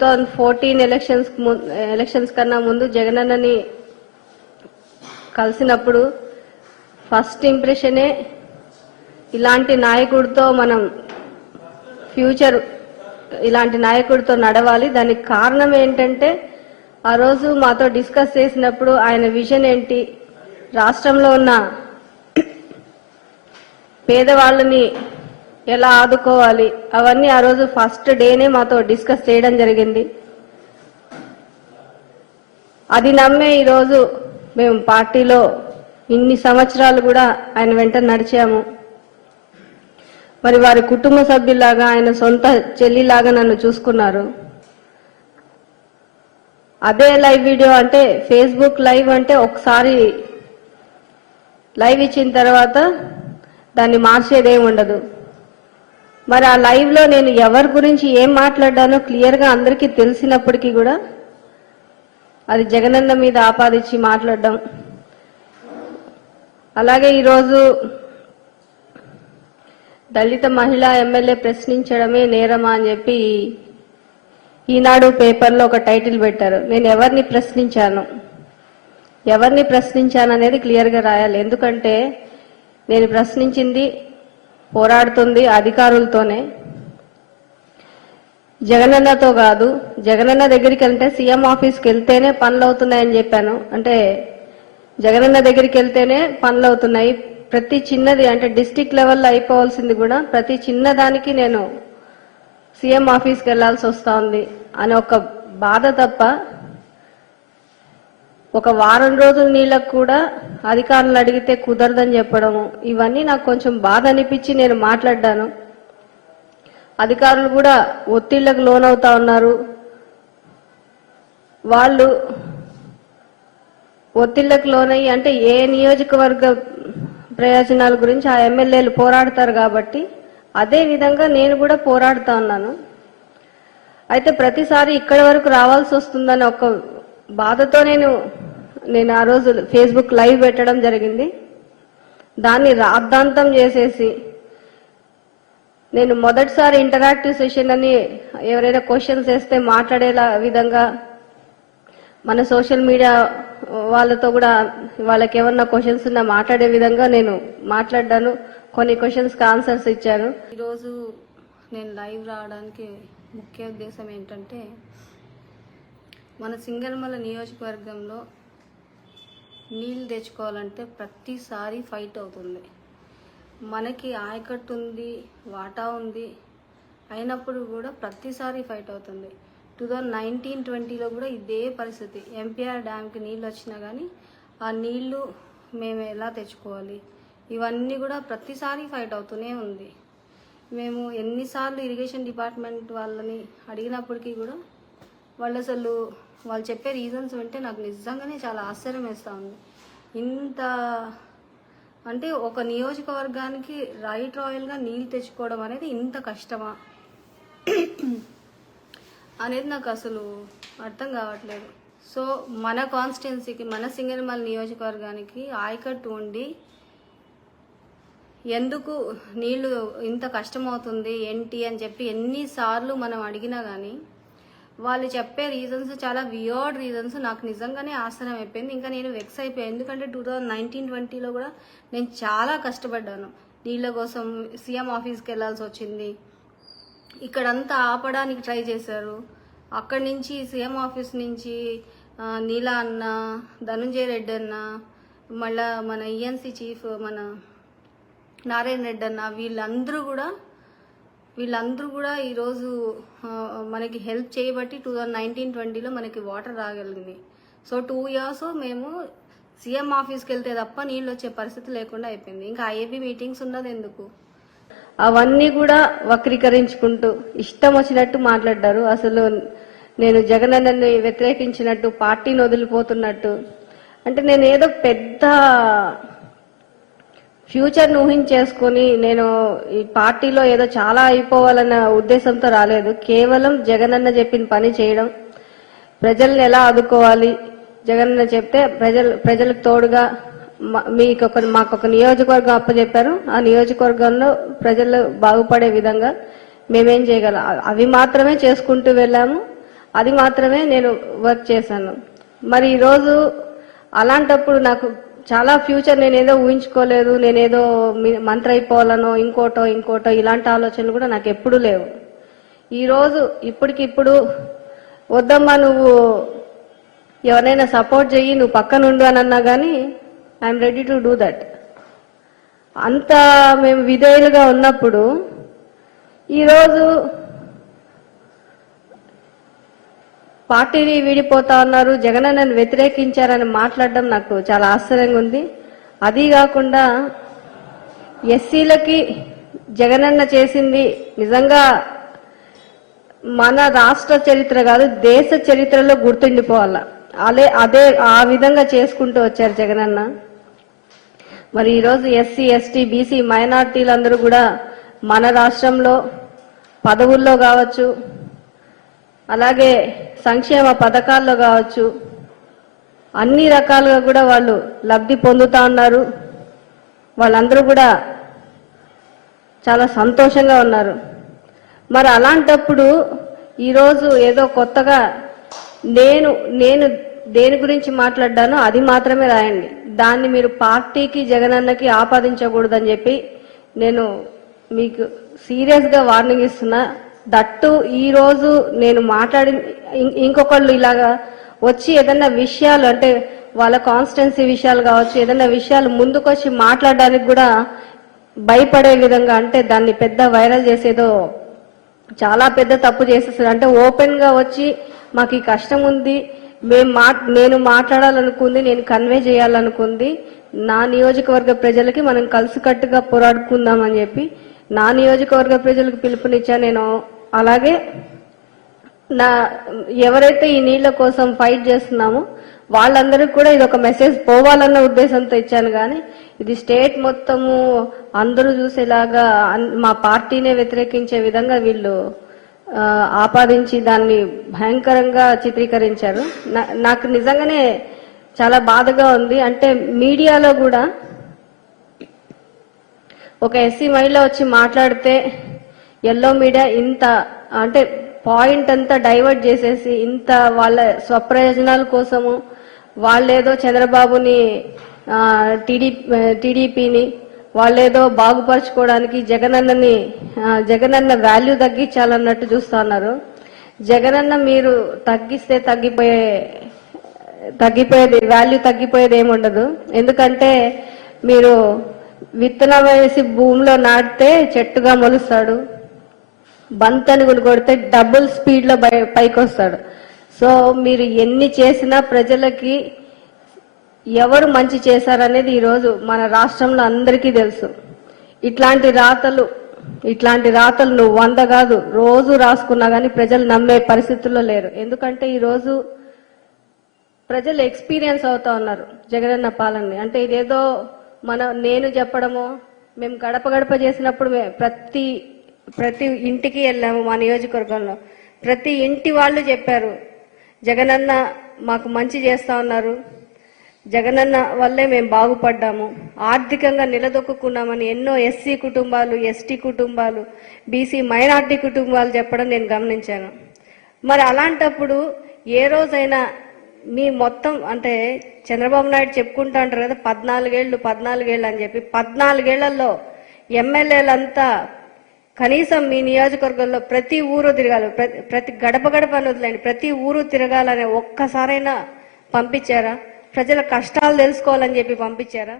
2014 elections కన్నా ముందు జగనన్నని కలిసినప్పుడు ఫస్ట్ ఇంప్రెషనే ఇలాంటి నాయకుడితో మనం ఫ్యూచర్ ఇలాంటి నాయకుడితో నడవాలి. దానికి కారణం ఏంటంటే ఆ రోజు మాతో డిస్కస్ చేసినప్పుడు ఆయన విజన్ ఏంటి, రాష్ట్రంలో ఉన్న పేదవాళ్ళని ఎలా ఆదుకోవాలి, అవన్నీ ఆ రోజు ఫస్ట్ డేనే మాతో డిస్కస్ చేయడం జరిగింది. అది నమ్మే ఈరోజు మేము పార్టీలో ఇన్ని సంవత్సరాలు కూడా ఆయన వెంట నడిచాము. మరి వారి కుటుంబ సభ్యులాగా ఆయన సొంత చెల్లిలాగా నన్ను చూసుకున్నారు. అదే లైవ్ వీడియో అంటే ఫేస్బుక్ లైవ్ అంటే ఒకసారి లైవ్ ఇచ్చిన తర్వాత దాన్ని మార్చేదేం ఉండదు. మరి ఆ లైవ్ లో నేను ఎవరి గురించి ఏం మాట్లాడానో క్లియర్గా అందరికీ తెలిసినప్పటికీ కూడా అది జగనన్న మీద ఆపాదించి మాట్లాడడం. అలాగే ఈరోజు దళిత మహిళా ఎమ్మెల్యే ప్రశ్నించడమే నేరమా అని చెప్పి ఈనాడు పేపర్లో ఒక టైటిల్ పెట్టారు. నేను ఎవరిని ప్రశ్నించాను అనేది క్లియర్గా రాయాలి. ఎందుకంటే నేను ప్రశ్నించింది, పోరాడుతుంది అధికారులతోనే, జగనన్నతో కాదు. జగనన్న దగ్గరికి వెళ్తే సీఎం ఆఫీస్కి వెళ్తేనే పనులు అవుతున్నాయని చెప్పాను. అంటే జగనన్న దగ్గరికి వెళ్తేనే పనులు అవుతున్నాయి. ప్రతి చిన్నది అంటే డిస్ట్రిక్ట్ లెవెల్లో అయిపోవాల్సింది కూడా ప్రతి చిన్నదానికి నేను సీఎం ఆఫీస్కి వెళ్లాల్సి వస్తా ఉంది అని ఒక బాధ తప్ప, ఒక వారం రోజుల నీళ్ళకు కూడా అధికారులు అడిగితే కుదరదని చెప్పడము, ఇవన్నీ నాకు కొంచెం బాధ అనిపించి నేను మాట్లాడ్డాను. అధికారులు కూడా ఒత్తిళ్లకు లోనవుతా ఉన్నారు. వాళ్ళు ఒత్తిళ్లకు లోనయ్యి అంటే ఏ నియోజకవర్గ ప్రయోజనాల గురించి ఆ ఎమ్మెల్యేలు పోరాడతారు కాబట్టి అదే విధంగా నేను కూడా పోరాడుతా ఉన్నాను. అయితే ప్రతిసారి ఇక్కడి వరకు రావాల్సి వస్తుందని ఒక బాధతో నేను ఆ రోజు ఫేస్బుక్ లైవ్ పెట్టడం జరిగింది. దాన్ని రాద్ధాంతం చేసేసి నేను మొదటిసారి ఇంటరాక్టివ్ సెషన్ అని ఎవరైనా క్వశ్చన్స్ వేస్తే మాట్లాడేలా విధంగా మన సోషల్ మీడియా వాళ్ళతో కూడా వాళ్ళకి ఏమన్నా క్వశ్చన్స్ ఉన్నా మాట్లాడే విధంగా నేను మాట్లాడ్డాను. కొన్ని క్వశ్చన్స్కి ఆన్సర్స్ ఇచ్చాను. ఈరోజు నేను లైవ్ రావడానికి ముఖ్య ఉద్దేశం ఏంటంటే, మన సింగనమల నియోజకవర్గంలో నీళ్ళు తెచ్చుకోవాలంటే ప్రతిసారి ఫైట్ అవుతుంది. మనకి ఆయకట్టు ఉంది, వాటా ఉంది, అయినప్పుడు కూడా ప్రతిసారి ఫైట్ అవుతుంది. 2019-20లో కూడా ఇదే పరిస్థితి. ఎంపీఆర్ డ్యామ్కి నీళ్ళు వచ్చినా కానీ ఆ నీళ్లు మేము ఎలా తెచ్చుకోవాలి, ఇవన్నీ కూడా ప్రతిసారి ఫైట్ అవుతూనే ఉంది. మేము ఎన్నిసార్లు ఇరిగేషన్ డిపార్ట్మెంట్ వాళ్ళని అడిగినప్పటికీ కూడా వాళ్ళు చెప్పే రీజన్స్ వింటే నాకు నిజంగానే చాలా ఆశ్చర్యం వేస్తూ ఉంది. ఇంత అంటే ఒక నియోజకవర్గానికి రాయల్గా నీళ్ళు తెచ్చుకోవడం అనేది ఇంత కష్టమా అనేది నాకు అసలు అర్థం కావట్లేదు. సో మన కాన్స్టిట్యున్సీకి, మన సింగనమల నియోజకవర్గానికి ఆయకట్టు ఉండి ఎందుకు నీళ్లు ఇంత కష్టమవుతుంది ఏంటి అని చెప్పి ఎన్నిసార్లు మనం అడిగినా కానీ వాళ్ళు చెప్పే రీజన్స్ చాలా వియర్డ్ రీజన్స్. నాకు నిజంగానే ఆశ్చర్యం అయిపోయింది. ఇంకా నేను వెక్స్ అయిపోయాను. ఎందుకంటే 2019-20లో కూడా నేను చాలా కష్టపడ్డాను. నీళ్ళ కోసం సీఎం ఆఫీస్కి వెళ్లాల్సి వచ్చింది. ఇక్కడంతా ఆపడానికి ట్రై చేశారు. అక్కడి నుంచి సీఎం ఆఫీస్ నుంచి నీలా అన్న, ధనుంజయ రెడ్డి అన్న, మళ్ళా మన ఈఎన్సీ చీఫ్ మన నారాయణ రెడ్డి అన్న, వీళ్ళందరూ కూడా ఈరోజు మనకి హెల్ప్ చేయబట్టి 2019-20లో మనకి వాటర్ రాగలిగింది. సో 2 years మేము సీఎం ఆఫీస్కి వెళ్తే తప్ప నీళ్ళు వచ్చే పరిస్థితి లేకుండా అయిపోయింది. ఇంకా ఐఏబీ మీటింగ్స్ ఉన్నది ఎందుకు? అవన్నీ కూడా వక్రీకరించుకుంటూ ఇష్టం వచ్చినట్టు మాట్లాడారు. అసలు నేను జగనన్నని వ్యతిరేకించినట్టు, పార్టీని వదిలిపోతున్నట్టు. అంటే నేను ఏదో పెద్ద ఫ్యూచర్ను ఊహించేసుకుని నేను ఈ పార్టీలో ఏదో చాలా అయిపోవాలన్న ఉద్దేశంతో రాలేదు. కేవలం జగనన్న చెప్పిన పని చేయడం, ప్రజల్ని ఎలా ఆదుకోవాలి, జగనన్న చెప్తే ప్రజలకు తోడుగా మాకొక నియోజకవర్గం అప్పచెప్పారు. ఆ నియోజకవర్గంలో ప్రజలు బాగుపడే విధంగా మేమేం చేయగలం అవి మాత్రమే చేసుకుంటూ వెళ్ళాము. అది మాత్రమే నేను వర్క్ చేశాను. మరి ఈరోజు అలాంటప్పుడు నాకు చాలా ఫ్యూచర్ నేనేదో ఊహించుకోలేదు, నేనేదో మంత్రి అయిపోవాలనో ఇంకోటో ఇలాంటి ఆలోచనలు కూడా నాకు ఎప్పుడూ లేవు. ఈరోజు ఇప్పటికిప్పుడు వద్దమ్మా నువ్వు ఎవరైనా సపోర్ట్ చెయ్యి, నువ్వు పక్కనుండు అని అన్నా కానీ I'm ready to do that. అంత మేము విధేయులుగా ఉన్నప్పుడు ఈరోజు పార్టీని విడిపోతా ఉన్నారు, జగనన్నను వ్యతిరేకించారని మాట్లాడడం నాకు చాలా ఆశ్చర్యంగా ఉంది. అది కాకుండా ఎస్సీలకి జగనన్న చేసింది నిజంగా మన రాష్ట్ర చరిత్ర కాదు, దేశ చరిత్రలో గుర్తుండిపోవాల. అదే ఆ విధంగా చేసుకుంటూ వచ్చారు జగనన్న. మరి ఈరోజు ఎస్సీ ఎస్టీ బీసీ మైనార్టీలందరూ కూడా మన రాష్ట్రంలో పదవుల్లో కావచ్చు, అలాగే సంక్షేమ పథకాల్లో కావచ్చు, అన్ని రకాలుగా కూడా వాళ్ళు లబ్ధి పొందుతా ఉన్నారు. వాళ్ళందరూ కూడా చాలా సంతోషంగా ఉన్నారు. మరి అలాంటప్పుడు ఈరోజు ఏదో కొత్తగా నేను దేని గురించి మాట్లాడ్డానో అది మాత్రమే రాయండి, దాన్ని మీరు పార్టీకి జగనన్నకి ఆపాదించకూడదని చెప్పి నేను మీకు సీరియస్గా వార్నింగ్ ఇస్తున్నా. దట్టు ఈరోజు నేను ఇంకొకళ్ళు ఇలాగా వచ్చి ఏదన్నా విషయాలు అంటే వాళ్ళ కాన్స్టిట్యున్సీ విషయాలు కావచ్చు, ఏదన్నా విషయాలు ముందుకొచ్చి మాట్లాడడానికి కూడా భయపడే విధంగా, అంటే దాన్ని పెద్ద వైరల్ చేసేదో చాలా పెద్ద తప్పు చేసేస్తారు. అంటే ఓపెన్ గా వచ్చి మాకు ఈ కష్టం ఉంది, నేను మాట్లాడాలనుకుంది, నేను కన్వే చేయాలనుకుంది నా నియోజకవర్గ ప్రజలకి మనం కలిసికట్టుగా పోరాడుకుందాం అని చెప్పి నా నియోజకవర్గ ప్రజలకు పిలుపునిచ్చా నేను. అలాగే ఎవరైతే ఈ నీళ్ల కోసం ఫైట్ చేస్తున్నామో వాళ్ళందరికీ కూడా ఇది ఒక మెసేజ్ పోవాలన్న ఉద్దేశంతో ఇచ్చాను. కానీ ఇది స్టేట్ మొత్తము అందరూ చూసేలాగా మా పార్టీనే వ్యతిరేకించే విధంగా వీళ్ళు ఆపాదించి దాన్ని భయంకరంగా చిత్రీకరించారు. నాకు నిజంగానే చాలా బాధగా ఉంది. అంటే మీడియాలో కూడా ఒక ఎస్సీ మహిళ వచ్చి మాట్లాడితే ఎల్లో మీడియా ఇంత అంటే పాయింట్ అంతా డైవర్ట్ చేసేసి ఇంత వాళ్ళ స్వప్రయోజనాల కోసము వాళ్ళేదో చంద్రబాబుని టీడీపీని వాళ్ళేదో బాగుపరచుకోవడానికి జగనన్న వాల్యూ తగ్గించాలన్నట్టు చూస్తా ఉన్నారు. జగనన్న మీరు తగ్గిస్తే తగ్గిపోయేది వాల్యూ తగ్గిపోయేది ఏముండదు. ఎందుకంటే మీరు విత్తనం వేసి భూమిలో నాటితే చెట్టుగా మొలుస్తాడు, బంతని కొడితే డబుల్ స్పీడ్ లో పైకి వస్తాడు. సో మీరు ఎన్ని చేసినా ప్రజలకి ఎవరు మంచి చేశారనేది ఈరోజు మన రాష్ట్రంలో అందరికీ తెలుసు. ఇట్లాంటి రాతలు నువ్వు 100 కాదు రోజు రాసుకున్నా కానీ ప్రజలు నమ్మే పరిస్థితుల్లో లేరు. ఎందుకంటే ఈరోజు ప్రజలు ఎక్స్పీరియన్స్ అవుతా ఉన్నారు జగనన్న పాలనని. అంటే ఇదేదో నేను చెప్పడమో, మేము గడప చేసినప్పుడు ప్రతి ఇంటికి వెళ్ళాము. మా నియోజకవర్గంలో ప్రతి ఇంటి వాళ్ళు చెప్పారు జగనన్న మాకు మంచి చేస్తా ఉన్నారు, జగనన్న వల్లే మేము బాగుపడ్డాము, ఆర్థికంగా నిలదొక్కున్నామని ఎన్నో ఎస్సీ కుటుంబాలు, ఎస్టీ కుటుంబాలు, బీసీ మైనార్టీ కుటుంబాలు చెప్పడం నేను గమనించాను. మరి అలాంటప్పుడు ఏ రోజైనా మీ మొత్తం అంటే చంద్రబాబు నాయుడు చెప్పుకుంటా అంటారు కదా 14 ఏళ్ళు అని చెప్పి, 14 ఏళ్లలో ఎమ్మెల్యేలంతా కనీసం మీ నియోజకవర్గంలో ప్రతి ఊరు తిరగాలి, ప్రతి గడప అని వదిలేండి, ప్రతి ఊరు తిరగాలనే ఒక్కసారైనా పంపించారా? ప్రజల కష్టాలు తెలుసుకోవాలని చెప్పి పంపించారా?